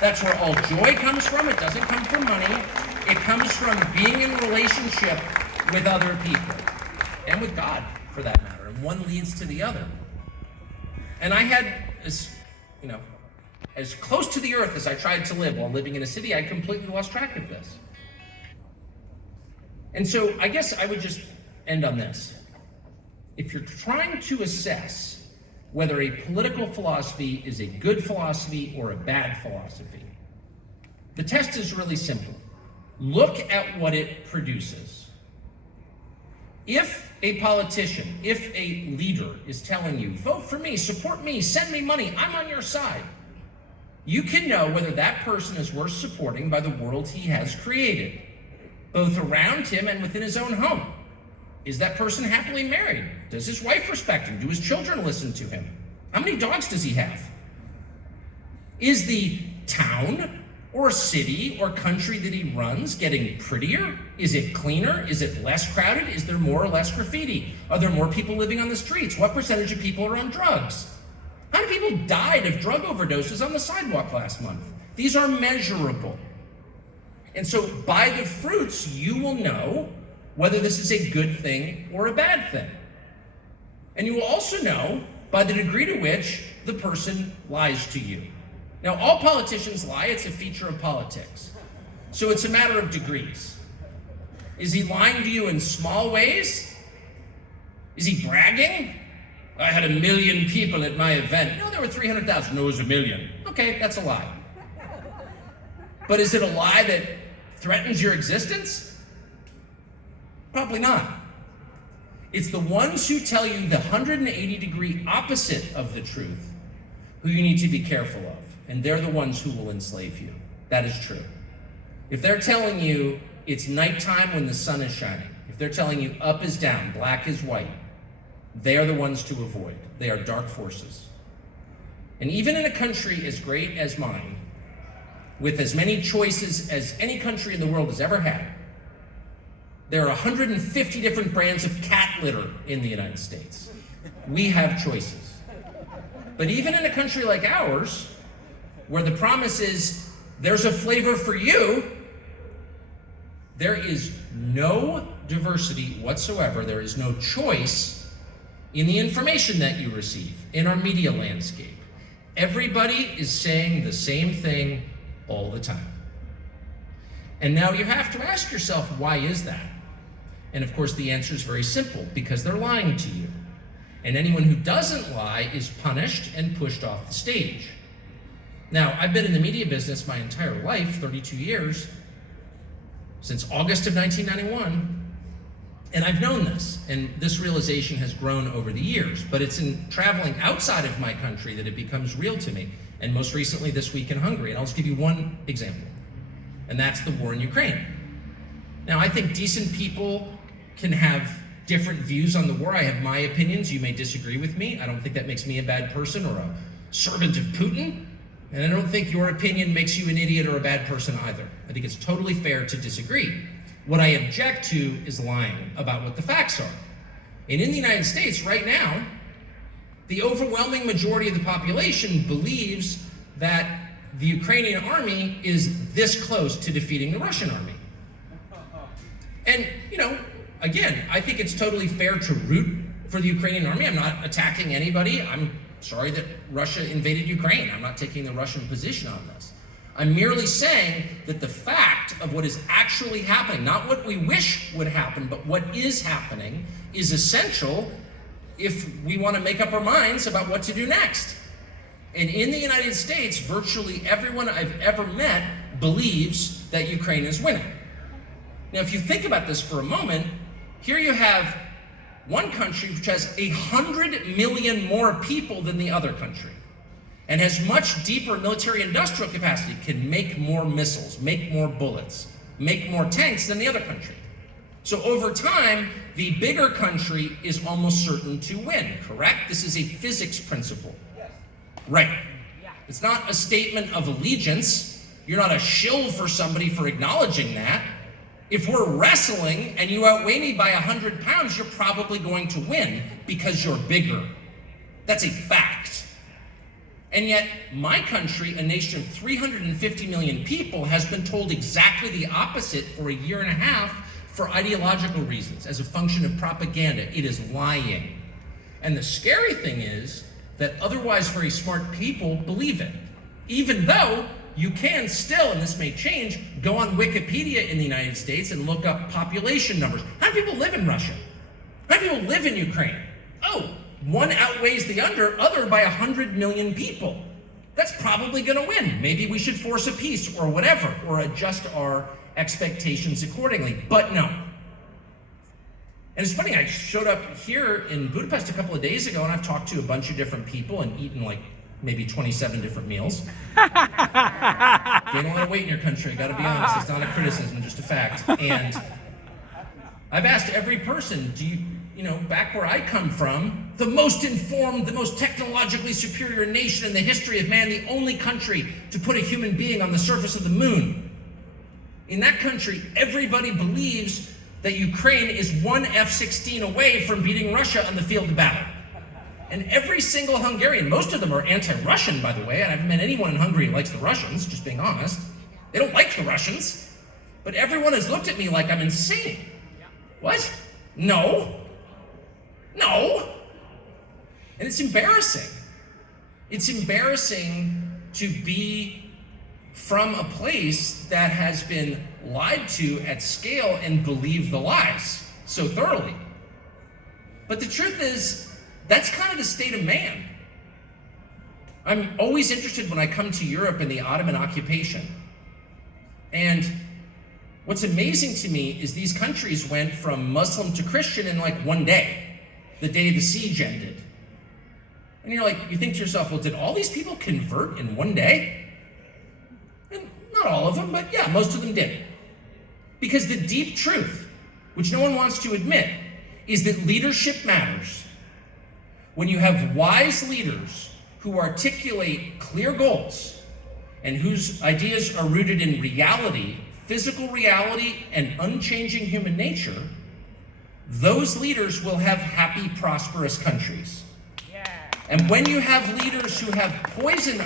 That's where all joy comes from. It doesn't come from money. It comes from being in relationship with other people and with God, for that matter. And one leads to the other. And I had, as close to the earth as I tried to live while living in a city, I completely lost track of this. And so I guess I would just end on this. If you're trying to assess whether a political philosophy is a good philosophy or a bad philosophy, the test is really simple. Look at what it produces. If a politician, if a leader is telling you, vote for me, support me, send me money, I'm on your side, you can know whether that person is worth supporting by the world he has created, both around him and within his own home. Is that person happily married? Does his wife respect him? Do his children listen to him? How many dogs does he have? Is the town or city or country that he runs getting prettier? Is it cleaner? Is it less crowded? Is there more or less graffiti? Are there more people living on the streets? What percentage of people are on drugs? How many people died of drug overdoses on the sidewalk last month? These are measurable. And so by the fruits, you will know whether this is a good thing or a bad thing. And you will also know by the degree to which the person lies to you. Now, all politicians lie. It's a feature of politics. So it's a matter of degrees. Is he lying to you in small ways? Is he bragging? I had 1 million people at my event. No, there were 300,000. No, it was 1 million. Okay, that's a lie. But is it a lie that threatens your existence? Probably not. It's the ones who tell you the 180-degree opposite of the truth who you need to be careful of. And they're the ones who will enslave you. That is true. If they're telling you it's nighttime when the sun is shining, if they're telling you up is down, black is white, they are the ones to avoid. They are dark forces. And even in a country as great as mine, with as many choices as any country in the world has ever had, there are 150 different brands of cat litter in the United States. We have choices. But even in a country like ours, where the promise is there's a flavor for you, there is no diversity whatsoever. There is no choice in the information that you receive, in our media landscape. Everybody is saying the same thing all the time. And now you have to ask yourself, why is that? And of course the answer is very simple, because they're lying to you. And anyone who doesn't lie is punished and pushed off the stage. Now, I've been in the media business my entire life, 32 years, since August of 1991, and I've known this, and this realization has grown over the years, but it's in traveling outside of my country that it becomes real to me, and most recently this week in Hungary. And I'll just give you one example, and that's the war in Ukraine. Now, I think decent people can have different views on the war. I have my opinions. You may disagree with me. I don't think that makes me a bad person or a servant of Putin. And I don't think your opinion makes you an idiot or a bad person either. I think it's totally fair to disagree. What I object to is lying about what the facts are. And in the United States right now, the overwhelming majority of the population believes that the Ukrainian army is this close to defeating the Russian army. And, again, I think it's totally fair to root for the Ukrainian army. I'm not attacking anybody. I'm sorry that Russia invaded Ukraine. I'm not taking the Russian position on this. I'm merely saying that the fact of what is actually happening, not what we wish would happen, but what is happening, is essential if we want to make up our minds about what to do next. And in the United States, virtually everyone I've ever met believes that Ukraine is winning. Now, if you think about this for a moment, here you have one country which has 100 million more people than the other country and has much deeper military industrial capacity, can make more missiles, make more bullets, make more tanks than the other country. So over time, the bigger country is almost certain to win, correct? This is a physics principle. Yes. Right. Yeah. It's not a statement of allegiance. You're not a shill for somebody for acknowledging that. If we're wrestling and you outweigh me by 100 pounds, you're probably going to win because you're bigger. That's a fact. And yet, my country, a nation of 350 million people, has been told exactly the opposite for a year and a half for ideological reasons, as a function of propaganda. It is lying. And the scary thing is that otherwise very smart people believe it, even though you can still, and this may change, go on Wikipedia in the United States and look up population numbers. How many people live in Russia? How many people live in Ukraine? Oh, one outweighs the other by 100 million people. That's probably going to win. Maybe we should force a peace or whatever, or adjust our expectations accordingly. But no. And it's funny, I showed up here in Budapest a couple of days ago, and I've talked to a bunch of different people and eaten like maybe 27 different meals. Gain a lot of weight in your country, I gotta be honest. It's not a criticism, just a fact. And I've asked every person, back where I come from, the most informed, the most technologically superior nation in the history of man, the only country to put a human being on the surface of the moon. In that country, everybody believes that Ukraine is one F-16 away from beating Russia on the field of battle. And every single Hungarian, most of them are anti-Russian, by the way, and I haven't met anyone in Hungary who likes the Russians, just being honest. They don't like the Russians. But everyone has looked at me like I'm insane. What? No. No. And it's embarrassing. It's embarrassing to be from a place that has been lied to at scale and believe the lies so thoroughly. But the truth is, that's kind of the state of man. I'm always interested when I come to Europe in the Ottoman occupation. And what's amazing to me is these countries went from Muslim to Christian in like one day, the day the siege ended. And you think to yourself, well, did all these people convert in one day? And not all of them, but yeah, most of them did. Because the deep truth, which no one wants to admit, is that leadership matters. When you have wise leaders who articulate clear goals and whose ideas are rooted in reality, physical reality, and unchanging human nature, those leaders will have happy, prosperous countries. Yeah. And when you have leaders who have poison